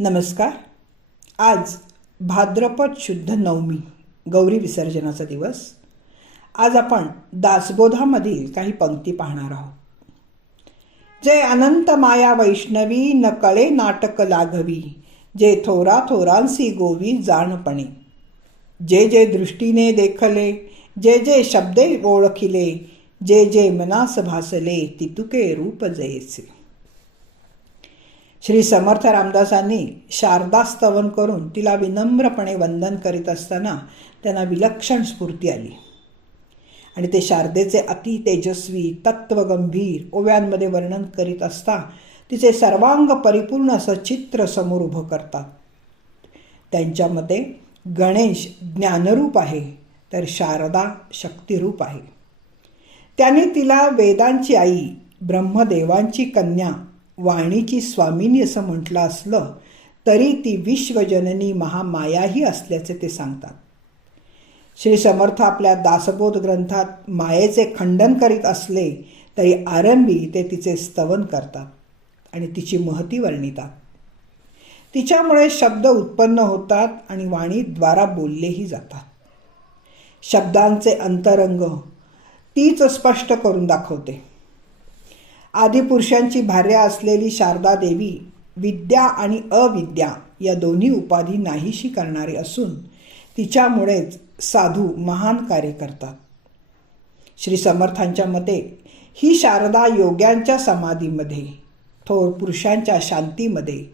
नमस्कार. आज भाद्रपद शुद्ध नवमी गौरी विसर्जनाचा दिवस. आज आपण दासबोधामधील काही पंक्ती पाहणार आहोत. जे अनंत माया वैष्णवी न कळे नाटक लाघवी जे थोरा थोरांसी गोवी जाणपणे. जे जे दृष्टीने देखले जे जे शब्दे ओळखिले जे जे मनास भासले तितुके रूप जयसे. श्री समर्थ रामदासांनी शारदा स्तवन करून तिला विनम्रपणे वंदन करीत असताना त्यांना विलक्षण स्फूर्ती आली. आणि ते शारदेचे अति तेजस्वी तत्वगंभीर ओव्यांमध्ये वर्णन करीत असता तिचे सर्वांग परिपूर्ण असं चित्र समोर उभं करतात. त्यांच्या मते गणेश ज्ञानरूप आहे तर शारदा शक्तिरूप आहे. त्याने तिला वेदांची आई ब्रह्मदेवांची कन्या वाणीची स्वामिनी असं म्हटलं असलं तरी ती विश्वजननी महामायाही असल्याचे ते सांगतात. श्री समर्थ आपल्या दासबोध ग्रंथात मायेचे खंडन करीत असले तरी आरंभी ते तिचे स्तवन करतात आणि तिची महती वर्णितात. तिच्यामुळे शब्द उत्पन्न होतात आणि वाणीद्वारा बोललेही जातात. शब्दांचे अंतरंग तीच स्पष्ट करून दाखवते. आदिपुरुषांची भार्या असलेली शारदा देवी विद्या आणि अविद्या या दोन्ही उपाधी नाहीशी करणारी असून तिच्यामुळेच साधू महान कार्य करतात. श्री समर्थांच्या मते ही शारदा योग्यांच्या समाधीमध्ये थोर पुरुषांच्या शांतीमध्ये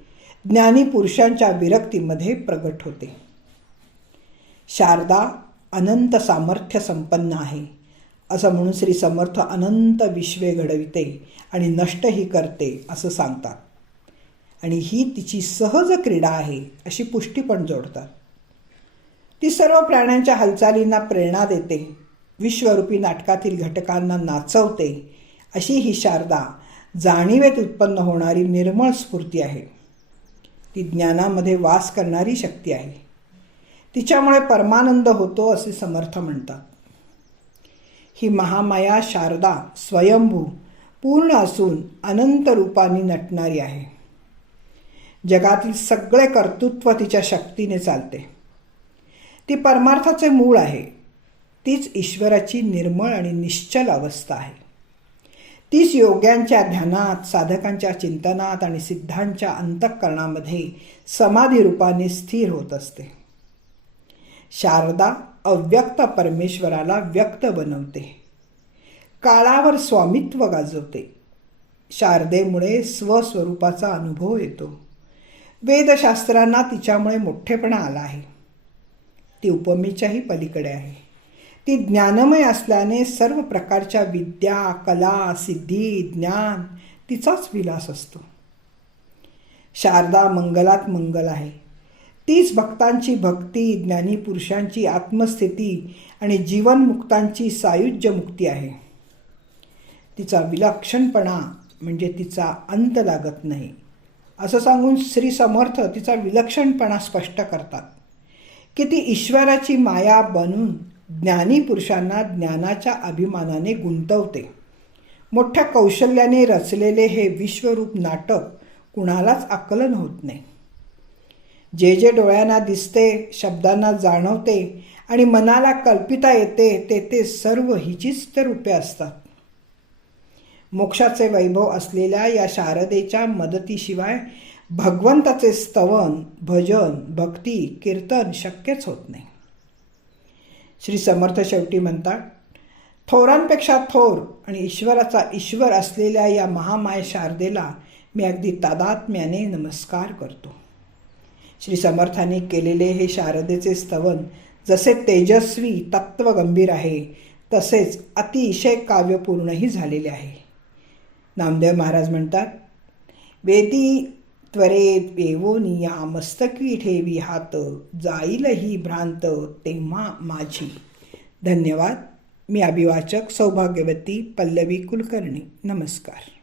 ज्ञानी पुरुषांच्या विरक्तीमध्ये प्रगट होते. शारदा अनंत सामर्थ्य संपन्न आहे. असं म्हणून श्री समर्थ अनंत विश्वे घडविते आणि नष्टही करते असं सांगतात. आणि ही तिची सहज क्रीडा आहे अशी पुष्टी पण जोडतात. ती सर्व प्राण्यांच्या हालचालींना प्रेरणा देते विश्वरूपी नाटकातील घटकांना नाचवते अशी ही शारदा जाणीवेत उत्पन्न होणारी निर्मळ स्फूर्ती आहे. ती ज्ञानामध्ये वास करणारी शक्ती आहे. तिच्यामुळे परमानंद होतो असे समर्थ म्हणतात. ही महामाया शारदा स्वयंभू पूर्ण असून अनंत रूपाने नटणारी आहे. जगातील सगळे कर्तृत्व तिच्या शक्तीने चालते. ती परमार्थाचे मूळ आहे. तीच ईश्वराची निर्मळ आणि निश्चल अवस्था आहे. तीच योग्यांच्या ध्यानात साधकांच्या चिंतनात आणि सिद्धांच्या अंतःकरणामध्ये समाधी रूपाने स्थिर होत असते. शारदा अव्यक्त परमेश्वराला व्यक्त बनवते. काळावर स्वामित्व गाजवते. शारदेमुळे स्वस्वरूपाचा अनुभव येतो. वेदशास्त्रांना तिच्यामुळे मोठेपणा आला आहे. ती उपमेच्याही पलीकडे आहे. ती ज्ञानमय असल्याने सर्व प्रकारच्या विद्या कला सिद्धी ज्ञान तिचाच विलास असतो. शारदा मंगलात मंगल आहे. तीच भक्तांची भक्ती ज्ञानी पुरुषांची आत्मस्थिती आणि जीवनमुक्तांची सायुज्य मुक्ती आहे. तिचा विलक्षणपणा म्हणजे तिचा अंत लागत नाही. असं सांगून श्री समर्थ तिचा विलक्षणपणा स्पष्ट करतात. की ती ईश्वराची माया बनून ज्ञानी पुरुषांना ज्ञानाच्या अभिमानाने गुंतवते. मोठ्या कौशल्याने रचलेले हे विश्वरूप नाटक कुणालाच आकलन होत नाही. जे जे डोळ्यांना दिसते शब्दांना जाणवते आणि मनाला कल्पिता येते ते ते सर्व हिचीच तर रूपे असतात. मोक्षाचे वैभव असलेल्या या शारदेच्या मदतीशिवाय भगवंताचे स्तवन भजन भक्ती कीर्तन शक्यच होत नाही. श्री समर्थ शेवटी म्हणतात थोरांपेक्षा थोर आणि ईश्वराचा ईश्वर असलेल्या या महामाय शारदेला मी अगदी तादात्म्याने नमस्कार करतो. श्री समर्थांनी केलेले हे शारदेचे स्तवन जसे तेजस्वी तत्वगंभीर आहे तसेच अतिशय काव्यपूर्णही झालेले आहे. नामदेव महाराज म्हणतात वेदी त्वरेत वेवोनिया मस्तकी ठेवी हात जाईल ही भ्रांत तेव्हा माझी. धन्यवाद. मी अभिवाचक सौभाग्यवती पल्लवी कुलकर्णी. नमस्कार.